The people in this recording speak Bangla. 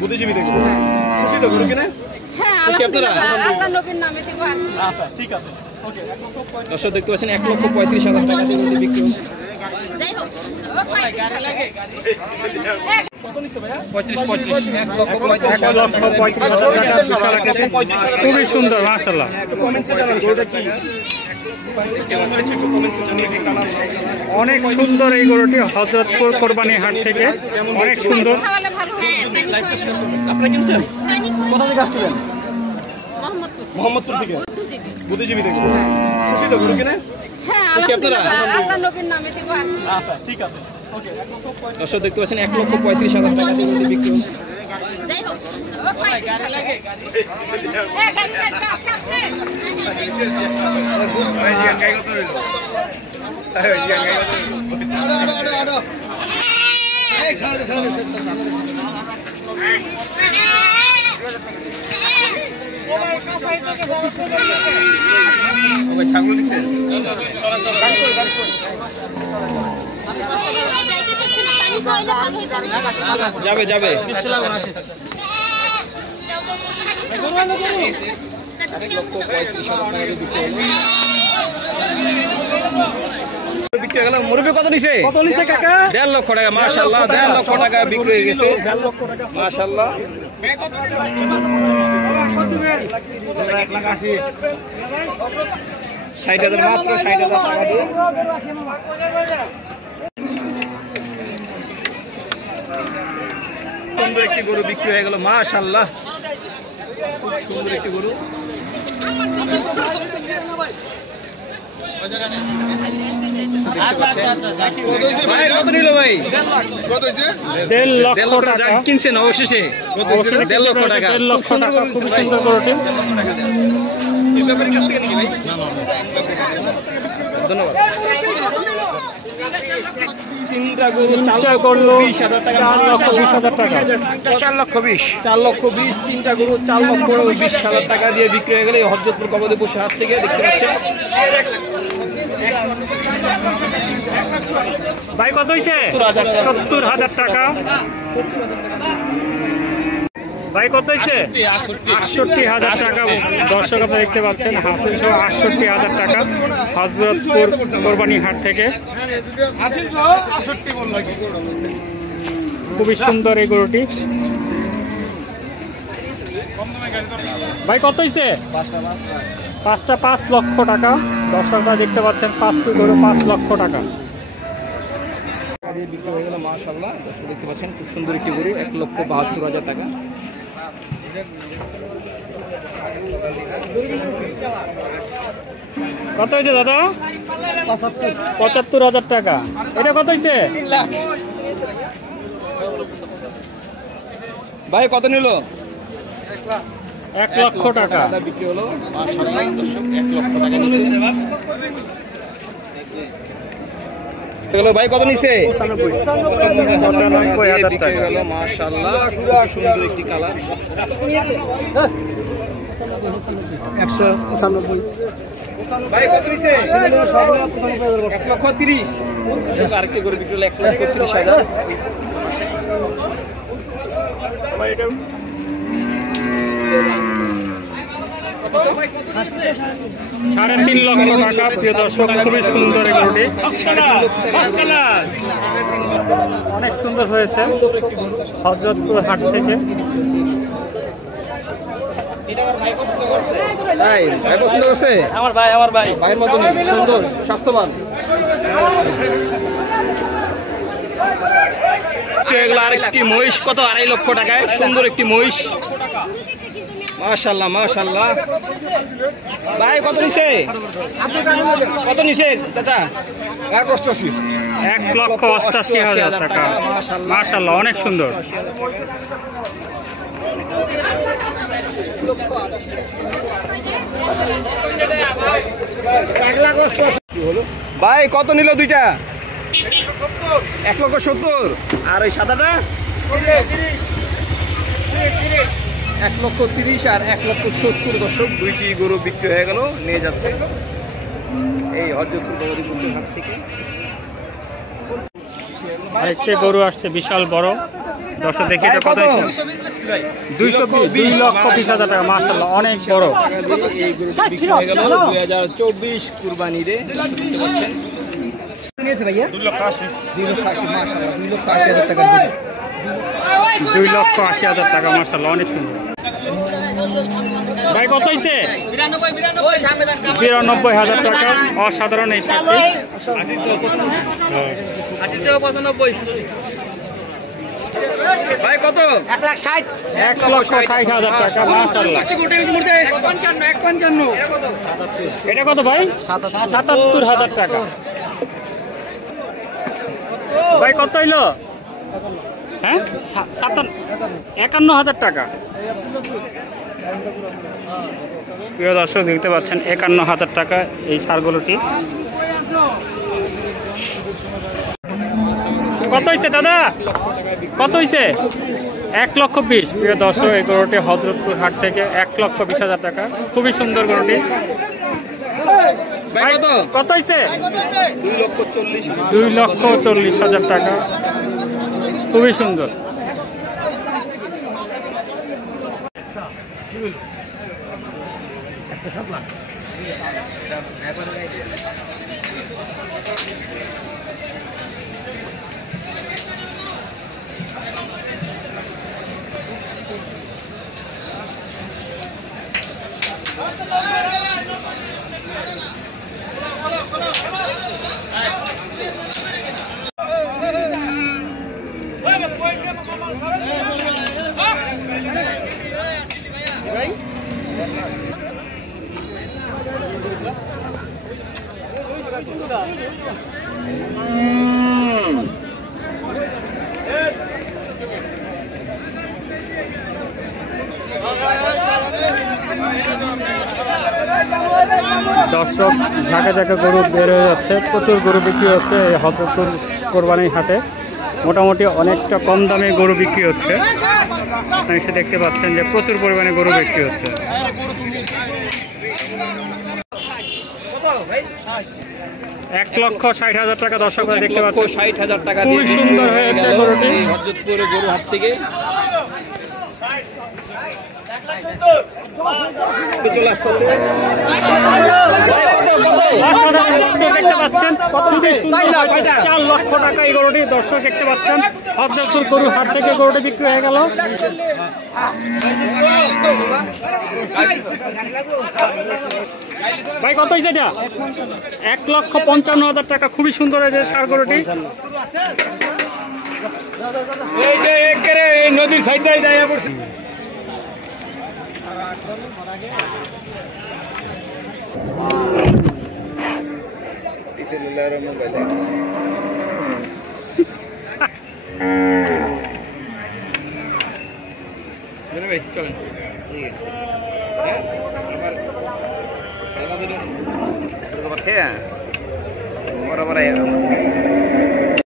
বুদ্ধিজীবী থেকে খুশি তো গরু কিনে? হ্যাঁ, আল্লাহ নবীর নামে দিব। আচ্ছা ঠিক আছে, ওকে। দর্শক দেখতে পাচ্ছেন 1,35,000 টাকা দিয়ে বিক্রি হচ্ছে। যাই হোক, কত নিচ্ছে ভাইয়া? 35,000 খুবই সুন্দর মাশাআল্লাহ। অনেক সুন্দর এই গরুটি হযরতপুর কোরবানি হাট থেকে, অনেক সুন্দর। আপনি কিনছেন? কোথা থেকে আসছিলেন? মোহাম্মদপুর থেকে। বুদ্ধিজীবী থেকে খুশি তো গরু কিনে? হ্যাঁ, আল্লাহ নবীর নামে দিব। আচ্ছা ঠিক আছে, ওকে। দর্শক দেখতে পাচ্ছেন 1,35,000 টাকা দিয়ে বিক্রি হচ্ছে। যাই হোক, ছাগল দিচ্ছেন? যাবে যাবে বিক্রি হয়ে গেল। মুরব্বি কত নিছে? 1.5 লক্ষ টাকা। মাশাআল্লাহ, 1.5 লক্ষ টাকা বিক্রি হয়ে গেছে। মাশাআল্লাহ, 60,000 মাত্র, 60,000 টাকা দিয়ে সুন্দর একটি গরু বিক্রি হয়ে গেল। মাশাআল্লাহ, খুব সুন্দর একটি গরু। ভাই কত নিল ভাই? কত হইছে? 1.5 লক্ষ টাকা কিনছেন অবশেষে? 1.5 লক্ষ টাকা। 1.5 লক্ষ টাকা, খুব সুন্দর গরুটি। এই ব্যাপারের কাছ থেকে নাকি ভাই? ধন্যবাদ। তিনটা গরু 4,20,000 টাকা। 4,20,000 টাকা। 4,20,000। তিনটা গরু 4,20,000 টাকা দিয়ে বিক্রি হয়ে গেল হযরতপুর গবাদি পশু হাট থেকে। দেখতে পাচ্ছেন ভাই কত হইছে? 70,000 টাকা। ভাই কত হইছে? 68,000 টাকা। দর্শক আপনারা দেখতে পাচ্ছেন হাসিল সহ 68,000 টাকা হযরতপুর কোরবানি হাট থেকে। খুবই সুন্দর এই গরুটি। ভাই কত হইছে? পাঁচটা 5 লক্ষ টাকা। দর্শকরা দেখতে পাচ্ছেন 5টি গরু 5 লক্ষ টাকা। বিক্রি হয়ে গেল। মাশাআল্লাহ, দর্শক দেখতে পাচ্ছেন খুব সুন্দর একটি গরু, 1,72,000 টাকা। কত হয়েছে দাদা? 75,000 টাকা। এটা কত হয়েছে? ভাই কত নিল? 1 লক্ষ টাকা বিক্রি হলো। মাশাআল্লাহ, দর্শক 1 লক্ষ টাকা নিচ্ছে। ভাই কত নিছে? 95,000 টাকা। মাশাআল্লাহ, খুব সুন্দর একটি কালার। 195। ভাই কত নিছে? 1,30,000। আরেকটি করে বিক্রি হলো 1,30,000। 3.5 লক্ষ টাকা। প্রিয় দর্শক, খুবই সুন্দর এই গরুটি, অনেক সুন্দর হয়েছে হযরতপুর হাট থেকে। ভাই ভাই পছন্দ করছে? আমার ভাই ভাইয়ের মতন সুন্দর, স্বাস্থ্যবান। আরেকটি মহিষ কত? 2.5 লক্ষ টাকায় সুন্দর একটি মহিষ। মাশাআল্লাহ মাশাআল্লাহ। ভাই কত নিছে? কত নিছে চাচা? 1,88,000 টাকা। মাশাআল্লাহ, অনেক সুন্দর। ভাই কত নিল দুইটা? 1,70,000। আর ওই সাদাটা 1,30,000 আর 1,70,000। দর্শক, দুইটি গরু বিক্রি হয়ে গেল, নিয়ে যাচ্ছে এই হযরতপুর গবাদি পশু হাট থেকে। আরেকটি গরু আসছে বিশাল বড়, দর্শক দেখি এটা কত হয়েছে 2,20,00,000 টাকা মাশাআল্লাহ অনেক বড় বিক্রি হয়ে গেল 2024 কুরবানিতে নিয়েছে ভাইয়া 2,80,000 মাশাআল্লাহ 2,80,000 টাকা 2,80,000 টাকা মাশাআল্লাহ অনেক সুন্দর ভাই কত হইছে 92,000 টাকা অসাধারণ এই শাড়ি 80,95 ভাই কত 1,60,000 টাকা মাশাআল্লাহ 155 এটা কত ভাই 77,000 টাকা ভাই কত হইলো হ্যাঁ 51,000 টাকা প্রিয় দর্শক দেখতে পাচ্ছেন 51,000 টাকা এই ষাঁড়গুলোটি কত হয়েছে দাদা কত হয়েছে 1,20,000 প্রিয় দর্শক এই গরুটি হযরতপুর হাট থেকে 1,20,000 টাকা খুবই সুন্দর গরুটি কত হয়েছে 2,40,000 টাকা খুবই সুন্দর দর্শক ঝাঁকা ঝাঁকা গরু বের হয়ে যাচ্ছে প্রচুর গরু বিক্রি হচ্ছে এই হযরতপুর কোরবানির হাটে মোটামুটি অনেকটা কম দামে গরু বিক্রি হচ্ছে এসে দেখতে পাচ্ছেন যে প্রচুর পরিমাণে গরু বিক্রি হচ্ছে 1,60,000 টাকা দর্শকরা দেখতে পাচ্ছেন 60,000 টাকা খুব সুন্দর হয়েছে গরুটি হযরতপুরে গরু হাট থেকে চলে আসছে দেখতে পাচ্ছেন 4 লক্ষ টাকা এই গরুটি দর্শক দেখতে পাচ্ছেন হযরতপুর গরু হাট থেকে গরুটি বিক্রি হয়ে গেল ভাই কত হয়েছে এটা 1,55,000 টাকা খুবই সুন্দর হয়েছে ষাঁড় গরুটি এই যে একেরে নদীর সাইডটাই যায় পড়ছে বিসমিল্লাহির রহমানির রহিম মেরে ভাই চলেন ঠিক আছে হ্যাঁ আমার আমাদের বড় বড়